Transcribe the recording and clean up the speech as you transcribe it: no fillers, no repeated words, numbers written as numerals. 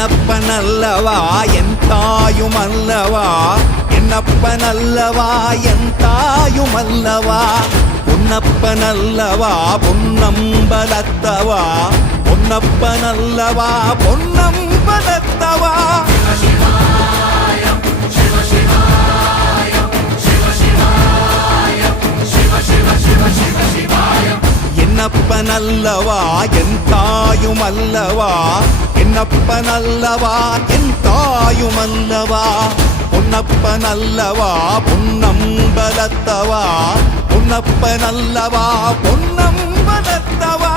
என்னப்பனல்லவா என் தாயுமல்லவா, என்னப்பனல்லவா என் தாயுமல்லவா, பொன்னப்பனல்லவா பொன்னம்பலத்தவா, பொன்னப்பனல்லவா பொன்னம்பலத்தவா. என்னப்பனல்லவா என் தாயுமல்லவா, என்னப்பனல்லவா என் தாயுமல்லவா, பொன்னப்பனல்லவா பொன்னம்பலத்தவா, பொன்னப்பனல்லவா பொன்னம்பலத்தவா.